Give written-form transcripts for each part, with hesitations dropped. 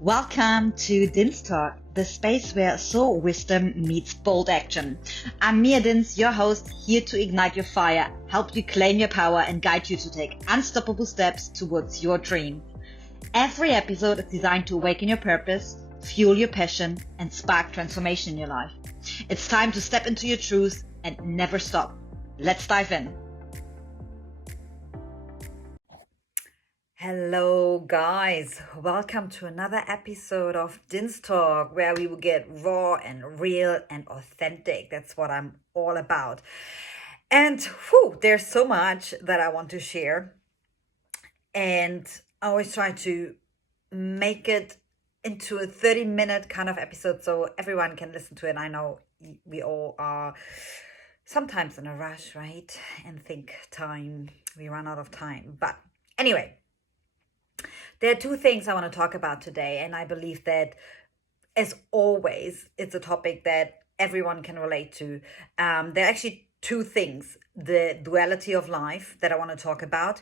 Welcome to Din's Talk, the space where soul wisdom meets bold action. I'm Mia Dins, your host, here to ignite your fire, help you claim your power, and guide you to take unstoppable steps towards your dream. Every episode is designed to awaken your purpose, fuel your passion, and spark transformation in your life. It's time to step into your truth and never stop. Let's dive in. Hello, guys. Welcome to another episode of Din's Talk, where we will get raw and real and authentic. That's what I'm all about. And there's so much that I want to share. And I always try to make it into a 30-minute kind of episode so everyone can listen to it. I know we all are sometimes in a rush, right? And think we run out of time. But anyway, there are two things I want to talk about today, and I believe that, as always, it's a topic that everyone can relate to. There are actually two things: the duality of life that I want to talk about,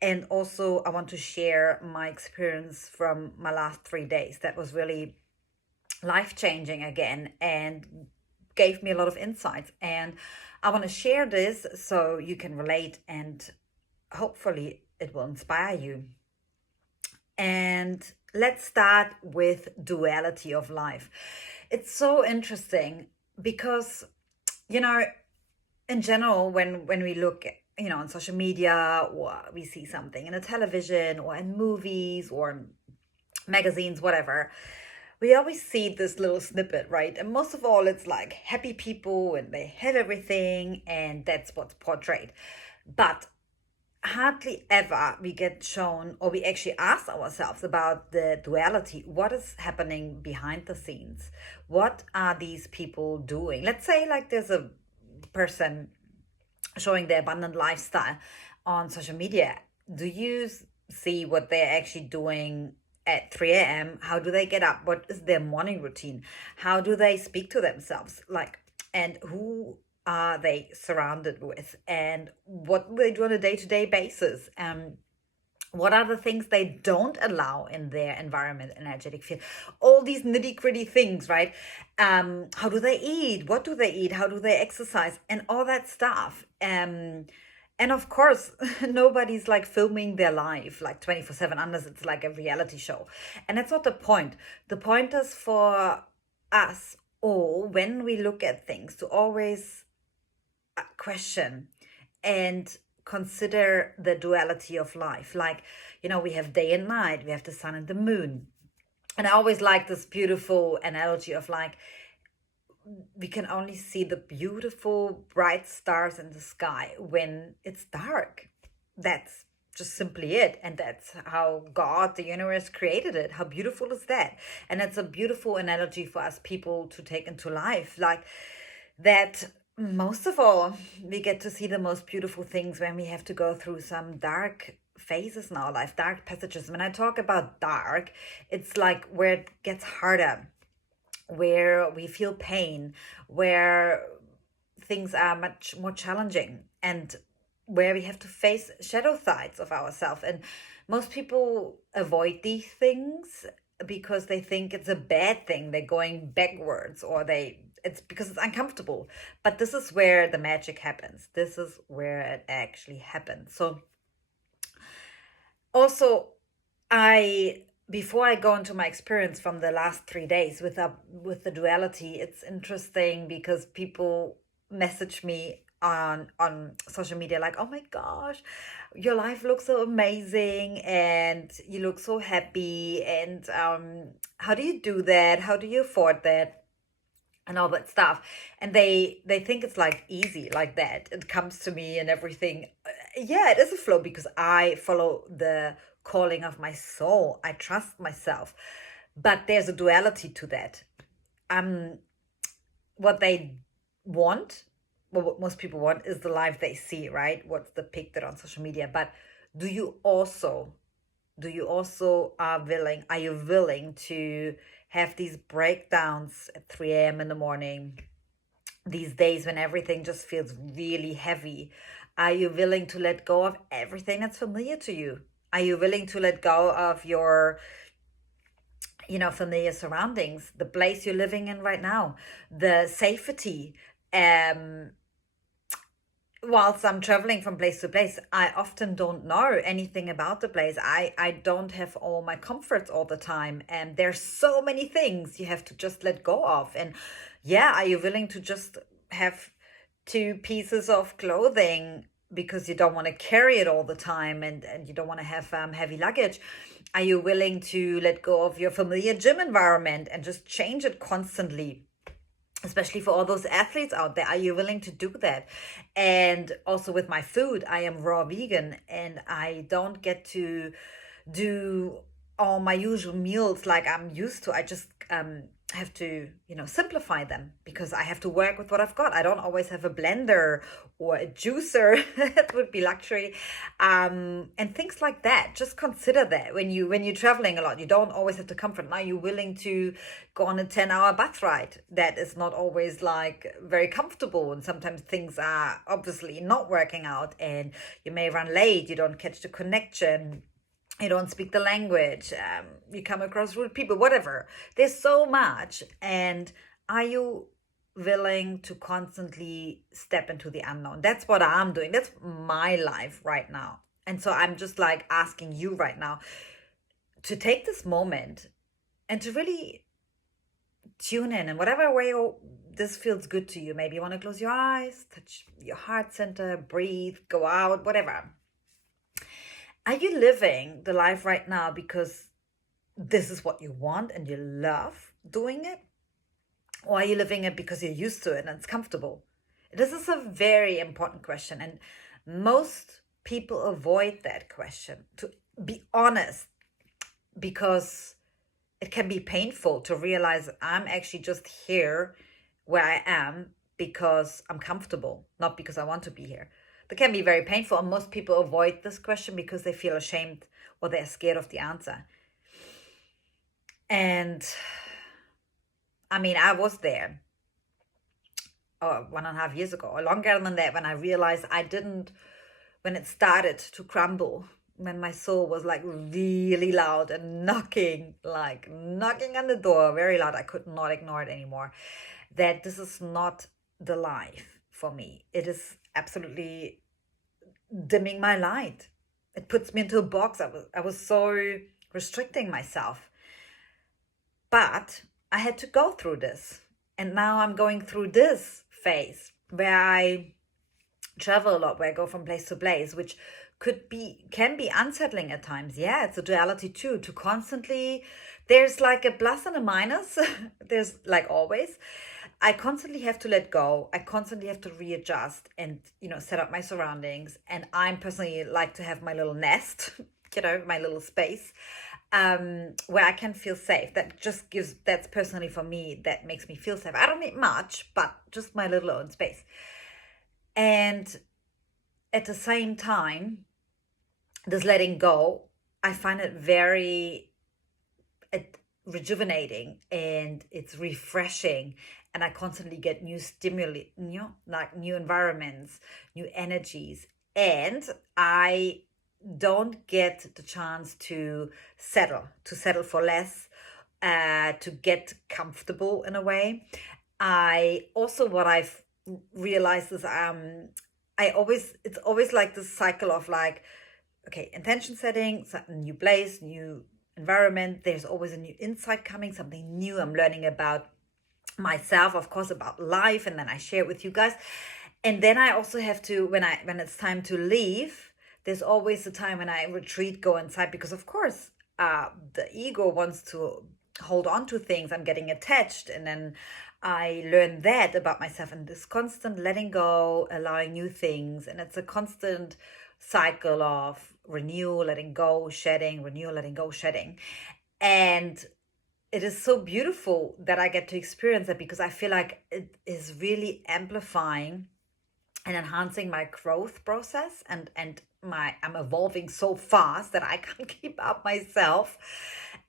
and also I want to share my experience from my last 3 days. That was really life-changing again and gave me a lot of insights. And I want to share this so you can relate, and hopefully it will inspire you. And let's start with duality of life. It's so interesting because, in general, when we look, on social media, or we see something in a television or in movies or magazines, whatever, we always see this little snippet, right? And most of all, it's like happy people and they have everything, and that's what's portrayed. But hardly ever we get shown, or we actually ask ourselves about the duality. What is happening behind the scenes? What are these people doing? Let's say like there's a person showing their abundant lifestyle on social media. Do you see what they're actually doing at 3 a.m.? How do they get up? What is their morning routine? How do they speak to themselves? And who are they surrounded with, and what do they do on a day-to-day basis? What are the things they don't allow in their environment, energetic field? All these nitty-gritty things, right? How do they eat? What do they eat? How do they exercise? And all that stuff. And of course, nobody's like filming their life like 24/7 unless it's like a reality show. And that's not the point. The point is for us all, when we look at things, to always question and consider the duality of life. We have day and night, we have the sun and the moon. And I always like this beautiful analogy of we can only see the beautiful bright stars in the sky when it's dark. That's just simply it. And that's how God, the universe, created it. How beautiful is that? And it's a beautiful analogy for us people to take into life. That most of all, we get to see the most beautiful things when we have to go through some dark phases in our life, dark passages. When I talk about dark, it's like where it gets harder, where we feel pain, where things are much more challenging, and where we have to face shadow sides of ourselves. And most people avoid these things because they think it's a bad thing. They're going backwards, or it's because it's uncomfortable. But this is where the magic happens. This is where it actually happens. So also, before I go into my experience from the last 3 days with the duality, it's interesting because people message me on social media like, oh my gosh, your life looks so amazing and you look so happy, and how do you do that? How do you afford that? And all that stuff. And they think it's like easy like that. It comes to me and everything. Yeah, it is a flow because I follow the calling of my soul. I trust myself. But there's a duality to that. What they want, what most people want, is the life they see, right? What's depicted on social media. But are you willing to have these breakdowns at 3 a.m. in the morning, these days when everything just feels really heavy? Are you willing to let go of everything that's familiar to you? Are you willing to let go of your familiar surroundings, the place you're living in right now, the safety. Um, whilst I'm traveling from place to place, I often don't know anything about the place. I don't have all my comforts all the time. And there's so many things you have to just let go of. And yeah, are you willing to just have two pieces of clothing because you don't want to carry it all the time, and you don't want to have heavy luggage? Are you willing to let go of your familiar gym environment and just change it constantly? Especially for all those athletes out there, are you willing to do that? And also with my food, I am raw vegan and I don't get to do all my usual meals like I'm used to. I just have to, simplify them because I have to work with what I've got. I don't always have a blender or a juicer. That would be luxury. And things like that. Just consider that when you're traveling a lot, you don't always have to comfort. Now you're willing to go on a 10-hour bus ride. That is not always like very comfortable. And sometimes things are obviously not working out and you may run late, you don't catch the connection, you don't speak the language, you come across rude people, whatever. There's so much. And are you willing to constantly step into the unknown? That's what I'm doing. That's my life right now. And so I'm just like asking you right now to take this moment and to really tune in whatever way this feels good to you. Maybe you want to close your eyes, touch your heart center, breathe, go out, whatever. Are you living the life right now because this is what you want and you love doing it? Or are you living it because you're used to it and it's comfortable? This is a very important question. And most people avoid that question, to be honest, because it can be painful to realize I'm actually just here where I am because I'm comfortable, not because I want to be here. That can be very painful, and most people avoid this question because they feel ashamed or they're scared of the answer. And I mean, I was there 1.5 years ago, or longer than that, when I realized when it started to crumble, when my soul was like really loud and knocking on the door very loud. I could not ignore it anymore. That this is not the life for me. It is absolutely dimming my light. It puts me into a box. I was so restricting myself. But I had to go through this. And now I'm going through this phase where I travel a lot, where I go from place to place, which can be unsettling at times. Yeah, it's a duality too, to constantly, there's like a plus and a minus. There's like always. I constantly have to let go. I constantly have to readjust and, set up my surroundings. And I'm personally like to have my little nest, my little space, where I can feel safe. That's personally for me, that makes me feel safe. I don't need much, but just my little own space. And at the same time, this letting go, I find it very rejuvenating and it's refreshing. And I constantly get new stimuli, like new environments, new energies. And I don't get the chance to settle for less, to get comfortable in a way. What I've realized is it's always like this cycle of like, okay, intention setting, new place, new environment. There's always a new insight coming, something new I'm learning about myself, of course, about life, and then I share it with you guys. And then I also have to, when it's time to leave, there's always a time when I retreat, go inside, because of course the ego wants to hold on to things. I'm getting attached, and then I learn that about myself, and this constant letting go, allowing new things. And it's a constant cycle of renew, letting go, shedding, renew, letting go, shedding. And it is so beautiful that I get to experience that, because I feel like it is really amplifying and enhancing my growth process, and I'm evolving so fast that I can't keep up myself.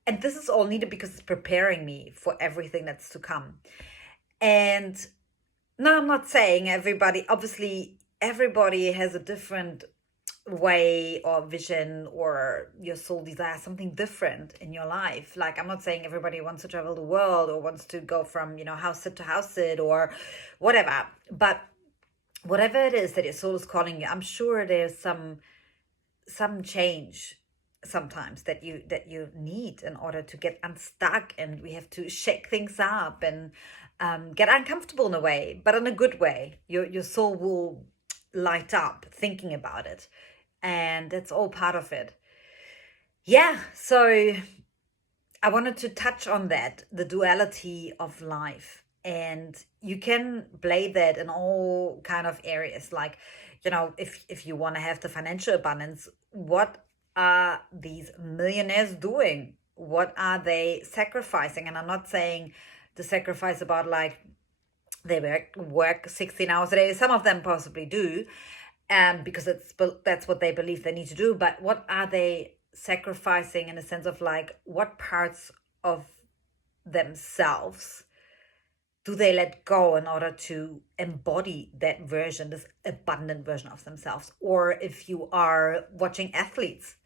And this is all needed because it's preparing me for everything that's to come. And now I'm not saying everybody has a different way or vision, or your soul desires something different in your life. Like, I'm not saying everybody wants to travel the world or wants to go from, house sit to house sit or whatever, but whatever it is that your soul is calling you, I'm sure there's some change sometimes that you need in order to get unstuck, and we have to shake things up and get uncomfortable in a way, but in a good way. Your soul will light up thinking about it, and that's all part of it. Yeah, so I wanted to touch on that, the duality of life. And you can play that in all kind of areas. Like, if you want to have the financial abundance, what are these millionaires doing? What are they sacrificing? And I'm not saying the sacrifice about like they work 16 hours a day. Some of them possibly do, because that's what they believe they need to do. But what are they sacrificing in a sense of like, what parts of themselves do they let go in order to embody that version, this abundant version of themselves? Or if you are watching athletes,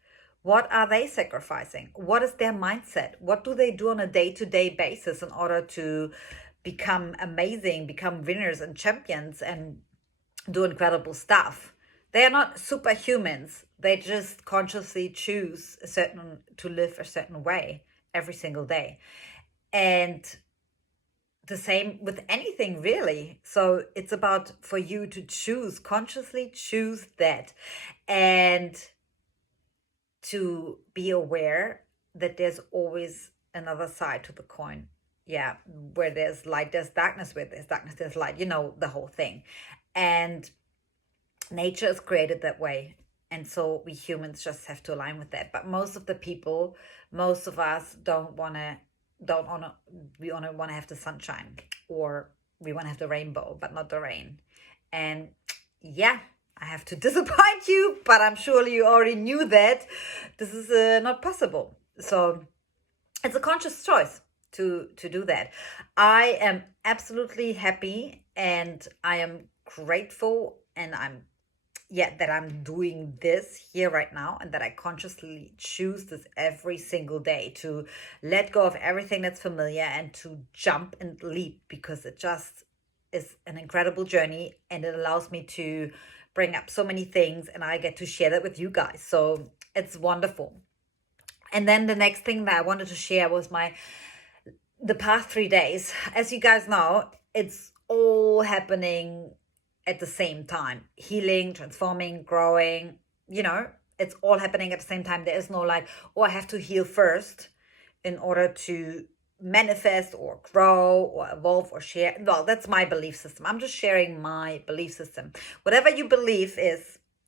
what are they sacrificing? What is their mindset? What do they do on a day-to-day basis in order to become amazing, become winners and champions, and do incredible stuff? They are not superhumans. They just consciously choose to live a certain way every single day. And the same with anything, really. So it's about for you to consciously choose that, and to be aware that there's always another side to the coin. Yeah, where there's light, there's darkness. Where there's darkness, there's light. The whole thing. And nature is created that way. And so we humans just have to align with that. But most of the people, most of us we only want to have the sunshine, or we want to have the rainbow, but not the rain. And yeah, I have to disappoint you, but I'm sure you already knew that this is not possible. So it's a conscious choice to do that. I am absolutely happy, and I am grateful, and that I'm doing this here right now, and that I consciously choose this every single day, to let go of everything that's familiar and to jump and leap, because it just is an incredible journey, and it allows me to bring up so many things, and I get to share that with you guys. So it's wonderful. And then the next thing that I wanted to share was the past 3 days. As you guys know, it's all happening at the same time. Healing, transforming, growing, it's all happening at the same time. There is no like, oh, I have to heal first in order to manifest or grow or evolve or share. Well, that's my belief system. I'm just sharing my belief system. Whatever you believe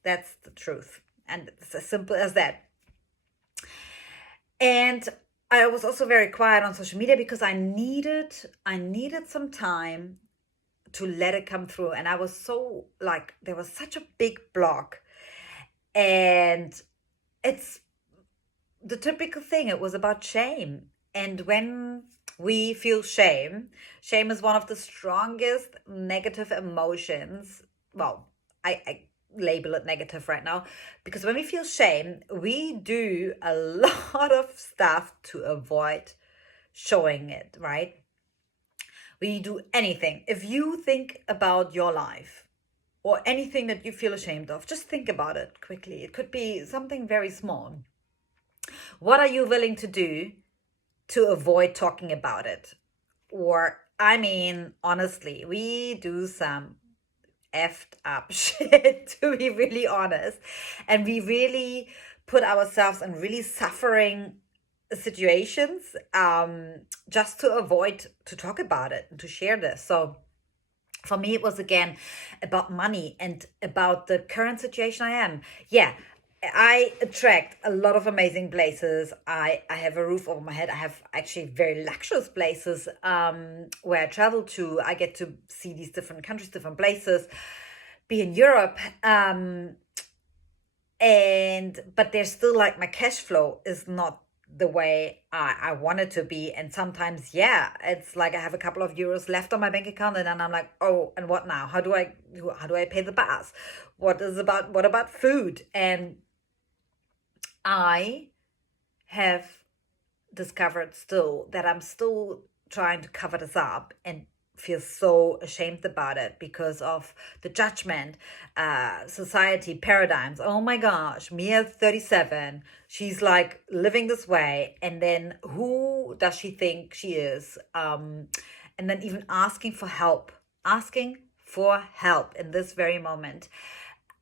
that's the truth. And it's as simple as that. And I was also very quiet on social media because I needed some time to let it come through. And I was so like, there was such a big block, and it's the typical thing. It was about shame. And when we feel shame is one of the strongest negative emotions. Well, I label it negative right now, because when we feel shame, we do a lot of stuff to avoid showing it, right? We do anything. If you think about your life or anything that you feel ashamed of, just think about it quickly. It could be something very small. What are you willing to do to avoid talking about it? Or, honestly, we do some effed up shit, to be really honest. And we really put ourselves in really suffering situations, just to avoid to talk about it and to share this. So for me, it was again about money and about the current situation I am. Yeah, I attract a lot of amazing places. I have a roof over my head. I have actually very luxurious places where I travel to. I get to see these different countries, different places, be in Europe. But there's still like my cash flow is not the way I want it to be. And sometimes, yeah, it's like I have a couple of euros left on my bank account, and then I'm like, oh, and what now? How do I pay the bus? What about food? And I have discovered still that I'm still trying to cover this up and feel so ashamed about it because of the judgment, society paradigms. Oh my gosh, Mia 37, she's like living this way, and then who does she think she is? And then even asking for help in this very moment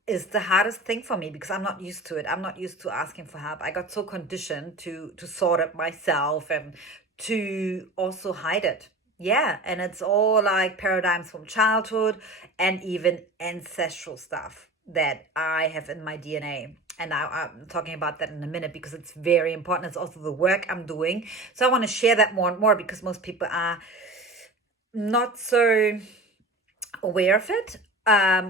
is the hardest thing for me because I'm not used to it. I'm not used to asking for help. I got so conditioned to sort it myself and to also hide it. Yeah, and it's all like paradigms from childhood and even ancestral stuff that I have in my DNA. And I'm talking about that in a minute because it's very important. It's also the work I'm doing. So I want to share that more and more because most people are not so aware of it,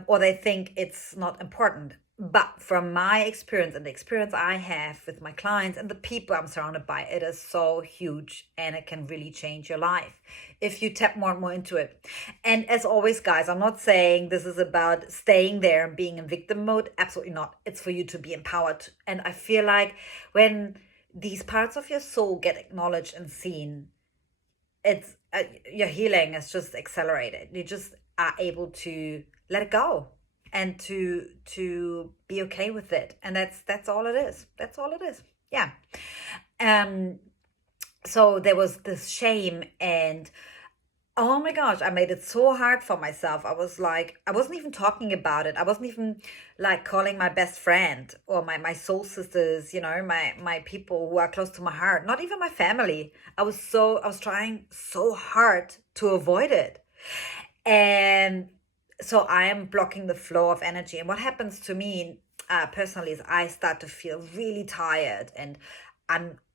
or they think it's not important. But from my experience and the experience I have with my clients and the people I'm surrounded by, it is so huge and it can really change your life if you tap more and more into it. And as always, guys, I'm not saying this is about staying there and being in victim mode. Absolutely not. It's for you to be empowered. And I feel like when these parts of your soul get acknowledged and seen, it's your healing is just accelerated. You just are able to let it go and to be okay with it, and that's all it is. That's all it is. Yeah. um so there was this shame, and oh my gosh, I made it so hard for myself. I was like, I wasn't even talking about it. I wasn't even like calling my best friend or my soul sisters, my people who are close to my heart, not even my family. I was trying so hard to avoid it. And so I am blocking the flow of energy. And what happens to me personally is I start to feel really tired and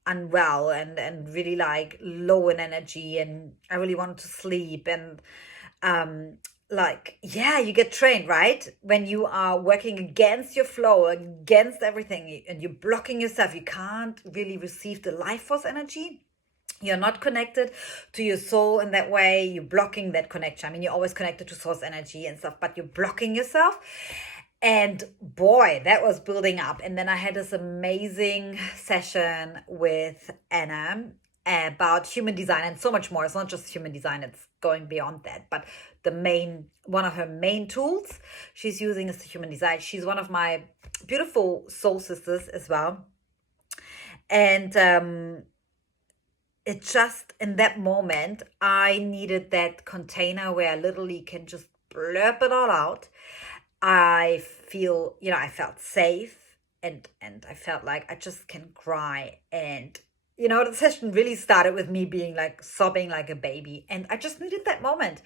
unwell and really like low in energy, and I really want to sleep. And like, yeah, you get trained, right? When you are working against your flow, against everything, and you're blocking yourself, you can't really receive the life force energy. You're not connected to your soul in that way. You're blocking that connection. I mean, you're always connected to source energy and stuff, but you're blocking yourself. And boy, that was building up. And then I had this amazing session with Anna about human design and so much more. It's not just human design, it's going beyond that. But one of her main tools she's using is the human design. She's one of my beautiful soul sisters as well. And it just, in that moment, I needed that container where I literally can just blurb it all out. I felt safe, and I felt like I just can cry. And the session really started with me being like sobbing like a baby, and I just needed that moment.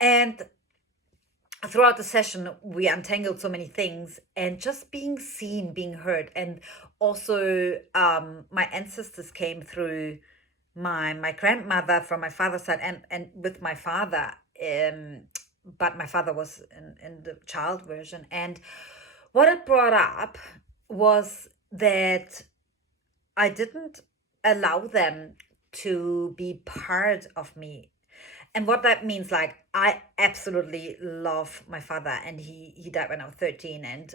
And throughout the session we untangled so many things, and just being seen, being heard. And also my ancestors came through, my grandmother from my father's side, and with my father. But my father was in the child version. And what it brought up was that I didn't allow them to be part of me. And what that means, like, I absolutely love my father, and he died when I was 13. And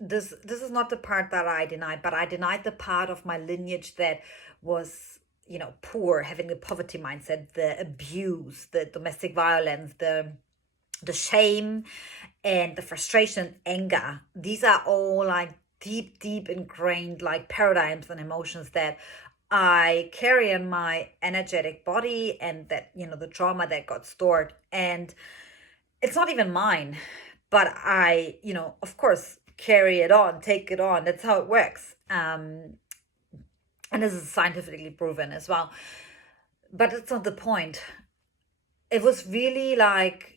this is not the part that I denied, but I denied the part of my lineage that was, poor, having the poverty mindset, the abuse, the domestic violence, the shame, and the frustration, anger. These are all like deep ingrained like paradigms and emotions that I carry in my energetic body, and that, the trauma that got stored. And it's not even mine, but I, of course, carry it on, take it on. That's how it works. And this is scientifically proven as well. But it's not the point. It was really like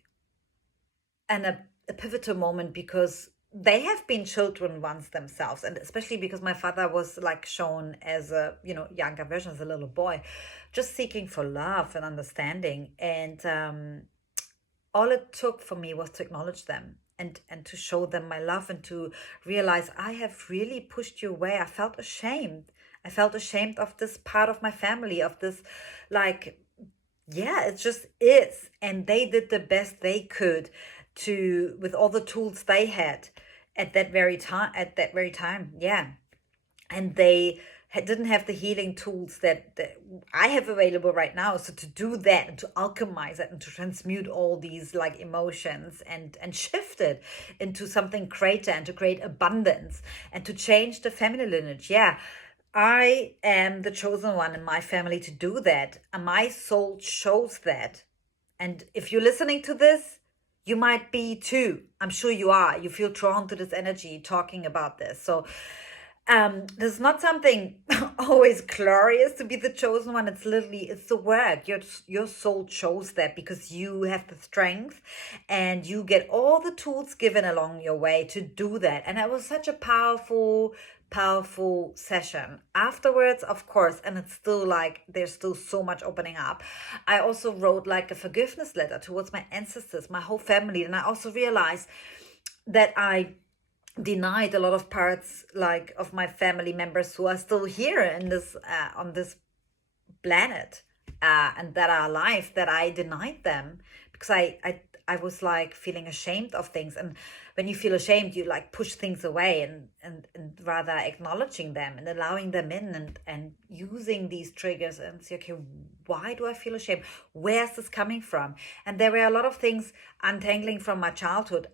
a pivotal moment, because they have been children once themselves, and especially because my father was like shown as a younger version, as a little boy, just seeking for love and understanding. And all it took for me was to acknowledge them, and to show them my love, and to realize I have really pushed you away. I felt ashamed. I felt ashamed of this part of my family, of this, like, yeah, it just is. And they did the best they could to, with all the tools they had at that very time. Yeah. And they didn't have the healing tools that I have available right now. So to do that and to alchemize it and to transmute all these like emotions and shift it into something greater and to create abundance and to change the family lineage. Yeah. I am the chosen one in my family to do that. And my soul chose that. And if you're listening to this, you might be too. I'm sure you are. You feel drawn to this energy talking about this. So this is not something always glorious to be the chosen one. It's literally, it's the work. Your soul chose that because you have the strength and you get all the tools given along your way to do that. And it was such a powerful session afterwards, of course. And it's still like there's still so much opening up. I also wrote like a forgiveness letter towards my ancestors, my whole family. And I also realized that I denied a lot of parts like of my family members who are still here in this on this planet and that are alive, that I denied them because I was like feeling ashamed of things. And when you feel ashamed, you like push things away and rather acknowledging them and allowing them in and using these triggers and say, okay, why do I feel ashamed? Where's this coming from? And there were a lot of things untangling from my childhood.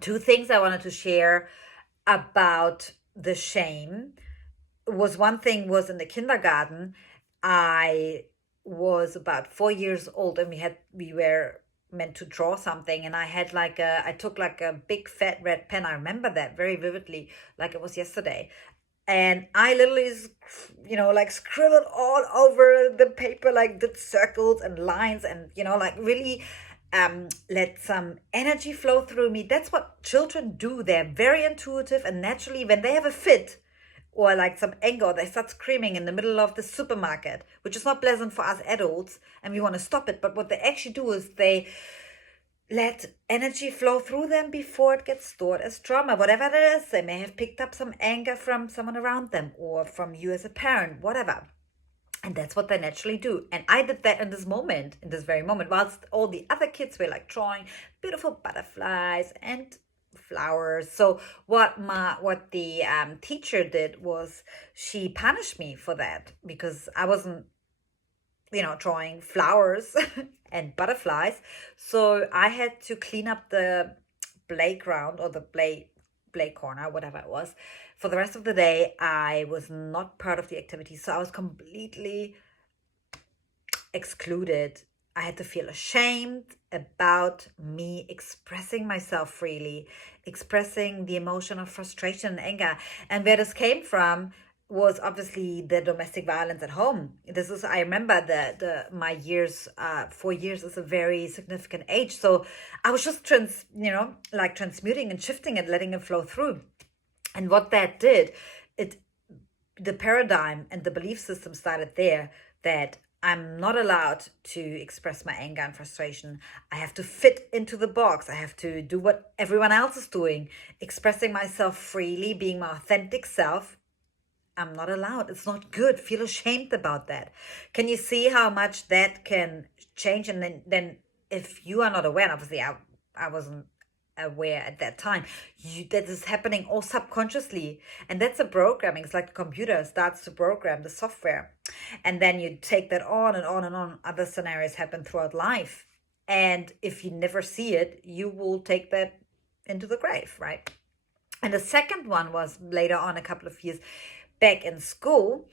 Two things I wanted to share about the shame was, one thing was in the kindergarten. I was about 4 years old and we were meant to draw something, and I took like a big fat red pen. I remember that very vividly, like it was yesterday. And I literally, like scribbled all over the paper, like did circles and lines and, like really let some energy flow through me. That's what children do. They're very intuitive, and naturally, when they have a fit or like some anger, they start screaming in the middle of the supermarket, which is not pleasant for us adults, and we want to stop it. But what they actually do is they let energy flow through them before it gets stored as trauma, whatever it is. They may have picked up some anger from someone around them or from you as a parent, whatever. And that's what they naturally do. And I did that in this very moment, whilst all the other kids were like drawing beautiful butterflies and flowers. So what the teacher did was she punished me for that because I wasn't, drawing flowers and butterflies. So I had to clean up the playground or the play corner, whatever it was. For the rest of the day, I was not part of the activity. So I was completely excluded. I had to feel ashamed about me expressing myself freely, expressing the emotion of frustration and anger. And where this came from was obviously the domestic violence at home. I remember my years, 4 years is a very significant age. So I was just transmuting and shifting and letting it flow through. And what that did, the paradigm and the belief system started there, that I'm not allowed to express my anger and frustration. I have to fit into the box. I have to do what everyone else is doing, expressing myself freely, being my authentic self. I'm not allowed. It's not good. Feel ashamed about that. Can you see how much that can change? And then if you are not aware, and obviously I wasn't aware at that time, that is happening all subconsciously. And that's a programming. It's like the computer starts to program the software. And then you take that on and on and on. Other scenarios happen throughout life. And if you never see it, you will take that into the grave, right? And the second one was later on, a couple of years back in school.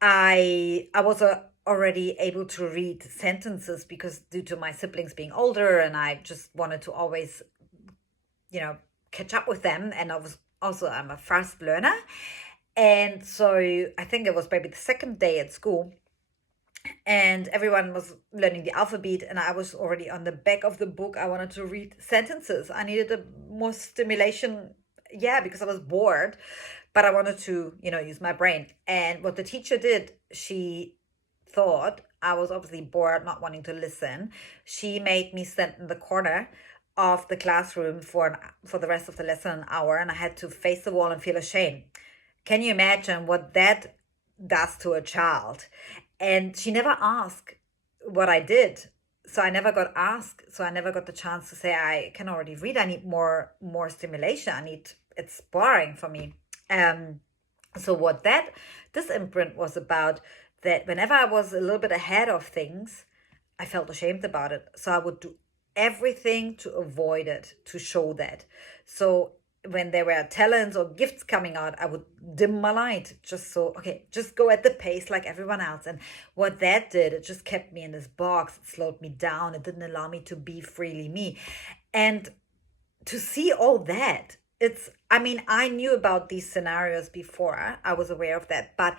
I was already able to read sentences because due to my siblings being older, and I just wanted to always, catch up with them. And I'm a fast learner. And so I think it was maybe the second day at school, and everyone was learning the alphabet, and I was already on the back of the book. I wanted to read sentences. I needed more stimulation, because I was bored, but I wanted to, use my brain. And what the teacher did, she thought I was obviously bored, not wanting to listen. She made me stand in the corner of the classroom for the rest of the lesson, an hour, and I had to face the wall and feel ashamed. Can you imagine what that does to a child? And she never asked what I did. So I never got asked. So I never got the chance to say, I can already read. I need more stimulation. It's boring for me. Um, so what this imprint was about, that whenever I was a little bit ahead of things, I felt ashamed about it. So I would do everything to avoid it, to show that. So when there were talents or gifts coming out, I would dim my light just so, okay, just go at the pace like everyone else. And what that did, it just kept me in this box. It slowed me down. It didn't allow me to be freely me. And to see all that, I knew about these scenarios before. I was aware of that. But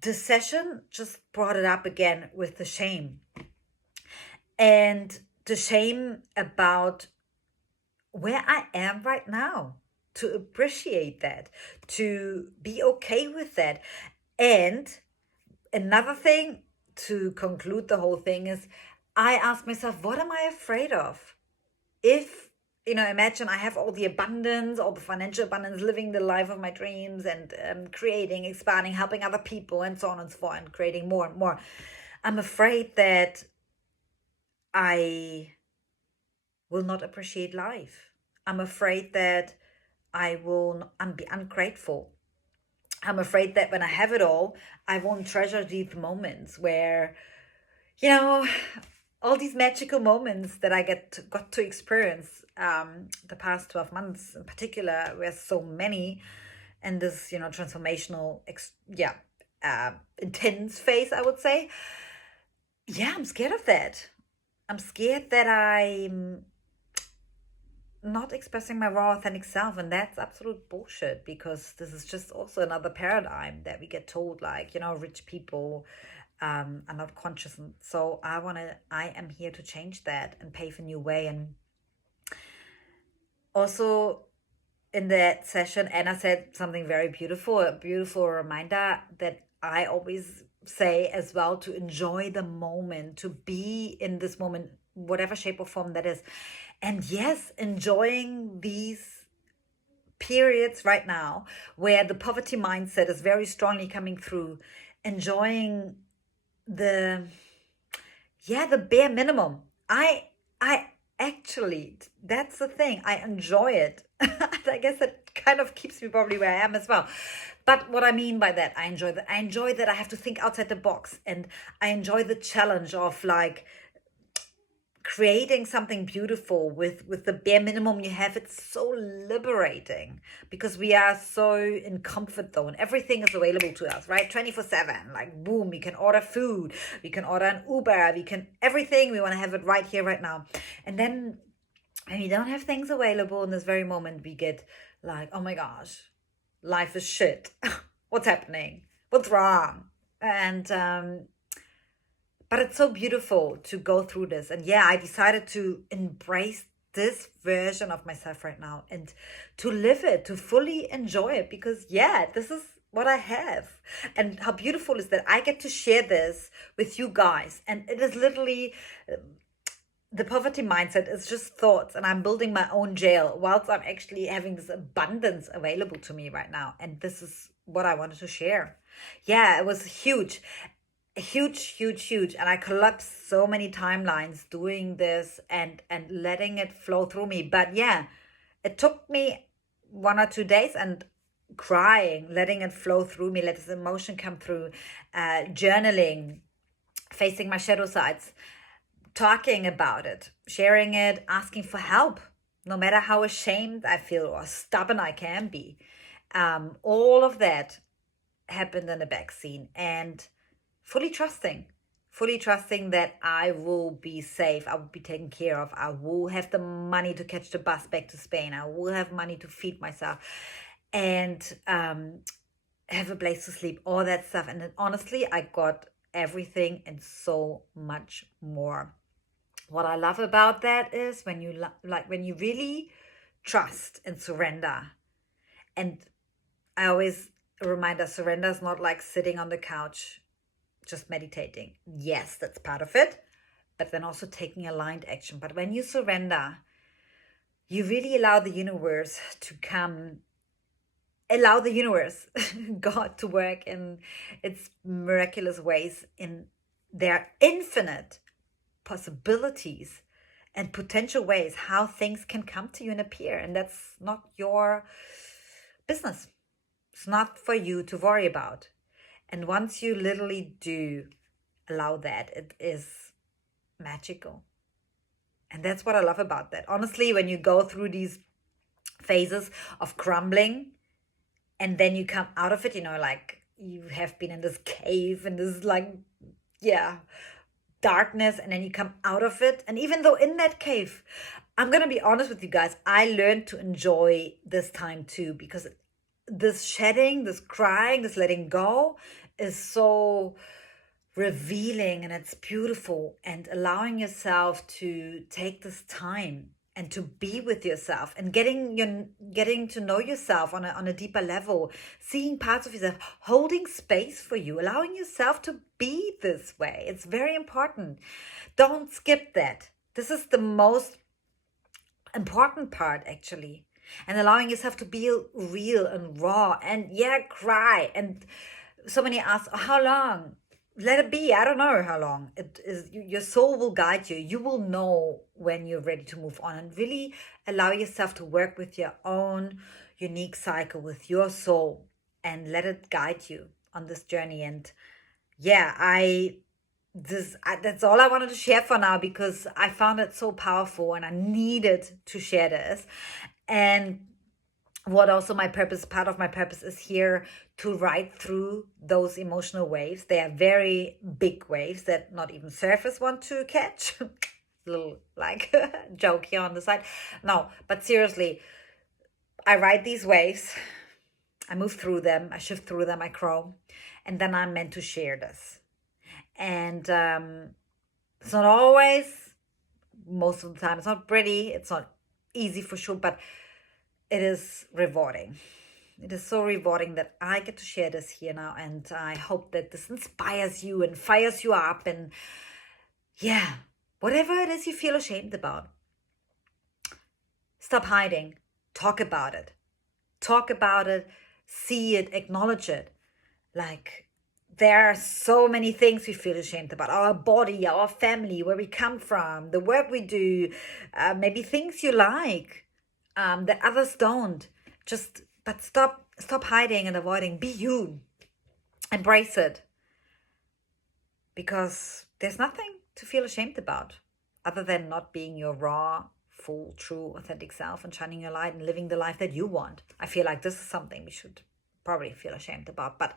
the session just brought it up again with the shame. And the shame about where I am right now, to appreciate that, to be okay with that. And another thing to conclude the whole thing is, I ask myself, what am I afraid of? If, imagine I have all the abundance, all the financial abundance, living the life of my dreams, and creating, expanding, helping other people, and so on and so forth, and creating more and more. I'm afraid that I will not appreciate life. I'm afraid that I will be ungrateful. I'm afraid that when I have it all, I won't treasure these moments where, you know, all these magical moments that I got to experience the past 12 months in particular, were so many, and this, transformational, intense phase, I would say. Yeah, I'm scared of that. I'm scared that I'm not expressing my raw, authentic self, and that's absolute bullshit, because this is just also another paradigm that we get told, like, rich people are not conscious. And so I am here to change that and pave a new way. And also in that session, Anna said something very beautiful, a beautiful reminder that I always say as well, to enjoy the moment, to be in this moment, whatever shape or form that is. And yes, enjoying these periods right now where the poverty mindset is very strongly coming through, enjoying the bare minimum. I actually, that's the thing, I enjoy it. I guess that kind of keeps me probably where I am as well. But what I mean by that, I enjoy that I have to think outside the box, and I enjoy the challenge of, like, creating something beautiful with the bare minimum you have. It's so liberating, because we are so in comfort zone. Everything is available to us, right? 24/7, like, boom, we can order food, we can order an Uber, everything, we want to have it right here, right now. And then when we don't have things available in this very moment, we get like, oh my gosh, life is shit. What's happening? What's wrong? And but it's so beautiful to go through this. And yeah, I decided to embrace this version of myself right now, and to live it, to fully enjoy it, because yeah, this is what I have. And how beautiful is that I get to share this with you guys. And it is literally, the poverty mindset is just thoughts, and I'm building my own jail whilst I'm actually having this abundance available to me right now. And this is what I wanted to share. Yeah, it was huge. Huge, and I collapsed so many timelines doing this, and letting it flow through me. But yeah, it took me 1 or 2 days, and crying, letting it flow through me, let this emotion come through, journaling, facing my shadow sides, talking about it, sharing it, asking for help, no matter how ashamed I feel or stubborn I can be. All of that happened in the back scene, and fully trusting that I will be safe, I will be taken care of, I will have the money to catch the bus back to Spain, I will have money to feed myself, and have a place to sleep, all that stuff. And then honestly, I got everything and so much more. What I love about that is when you really trust and surrender. And I always remind us, surrender is not like sitting on the couch just meditating. Yes, that's part of it, but then also taking aligned action. But when you surrender, you really allow the universe to come allow the universe, God, to work in its miraculous ways, in their infinite possibilities and potential ways how things can come to you and appear. And that's not your business. It's not for you to worry about. And once you literally do allow that, it is magical. And that's what I love about that. Honestly, when you go through these phases of crumbling and then you come out of it, like you have been in this cave and this darkness, and then you come out of it. And even though in that cave, I'm going to be honest with you guys, I learned to enjoy this time too, because this shedding, this crying, this letting go is so revealing, and it's beautiful, and allowing yourself to take this time and to be with yourself and getting to know yourself on a deeper level, seeing parts of yourself, holding space for you, allowing yourself to be this way. It's very important. Don't skip that. This is the most important part, actually. And allowing yourself to be real and raw and cry. And so many ask, how long? Let it be. I don't know how long. It is. Your soul will guide you. You will know when you're ready to move on, and really allow yourself to work with your own unique cycle, with your soul, and let it guide you on this journey. And that's all I wanted to share for now, because I found it so powerful and I needed to share this. And what also part of my purpose is here to ride through those emotional waves. They are very big waves that not even surfers want to catch. Little joke here on the side. No, but seriously, I ride these waves. I move through them. I shift through them. I grow. And then I'm meant to share this. And it's not always, most of the time, it's not pretty. It's not easy for sure, but it is rewarding. It is so rewarding that I get to share this here now. And I hope that this inspires you and fires you up. And whatever it is you feel ashamed about, stop hiding. Talk about it. Talk about it. See it. Acknowledge it. There are so many things we feel ashamed about. Our body, our family, where we come from, the work we do, maybe things you like that others don't. But stop hiding and avoiding. Be you. Embrace it. Because there's nothing to feel ashamed about other than not being your raw, full, true, authentic self and shining your light and living the life that you want. I feel like this is something we should probably feel ashamed about. But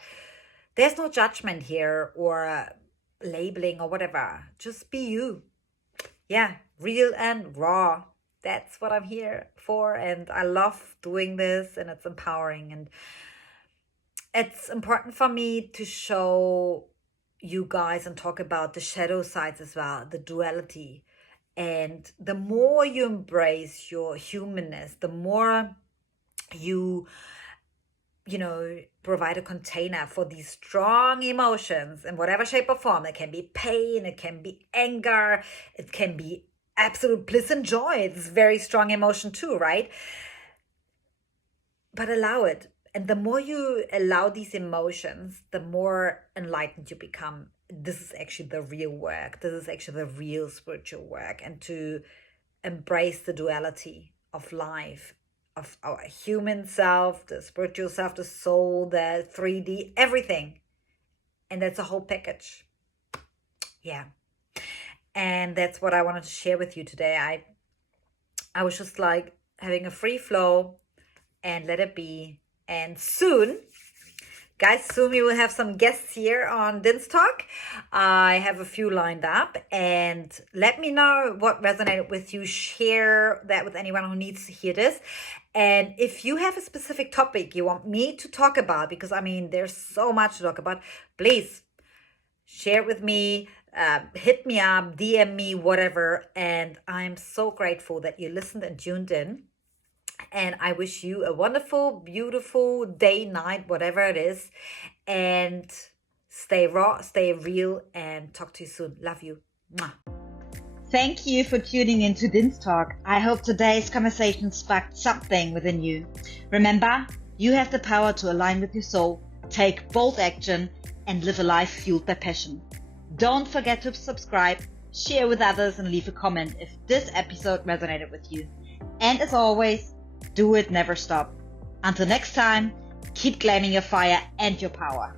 there's no judgment here or labeling or whatever. Just be you. Real and raw. That's what I'm here for. And I love doing this, and it's empowering. And it's important for me to show you guys and talk about the shadow sides as well, the duality. And the more you embrace your humanness, the more you provide a container for these strong emotions in whatever shape or form. It can be pain, it can be anger, it can be absolute bliss and joy. It's very strong emotion too, right? But allow it. And the more you allow these emotions, the more enlightened you become. This is actually the real work. This is actually the real spiritual work. And to embrace the duality of life, of our human self, the spiritual self, the soul, the 3D, everything. And that's a whole package. And that's what I wanted to share with you today. I was just having a free flow and let it be. And soon we will have some guests here on Din's Talk. I have a few lined up, and let me know what resonated with you. Share that with anyone who needs to hear this. And if you have a specific topic you want me to talk about, because there's so much to talk about, please share it with me. Hit me up, DM me, whatever. And I'm so grateful that you listened and tuned in. And I wish you a wonderful, beautiful day, night, whatever it is. And stay raw, stay real, and talk to you soon. Love you. Mwah. Thank you for tuning in to Din's Talk. I hope today's conversation sparked something within you. Remember, You have the power to align with your soul, take bold action, and live a life fueled by passion. Don't forget to subscribe, share with others, and leave a comment if this episode resonated with you. And as always, do it, never stop. Until next time, keep claiming your fire and your power.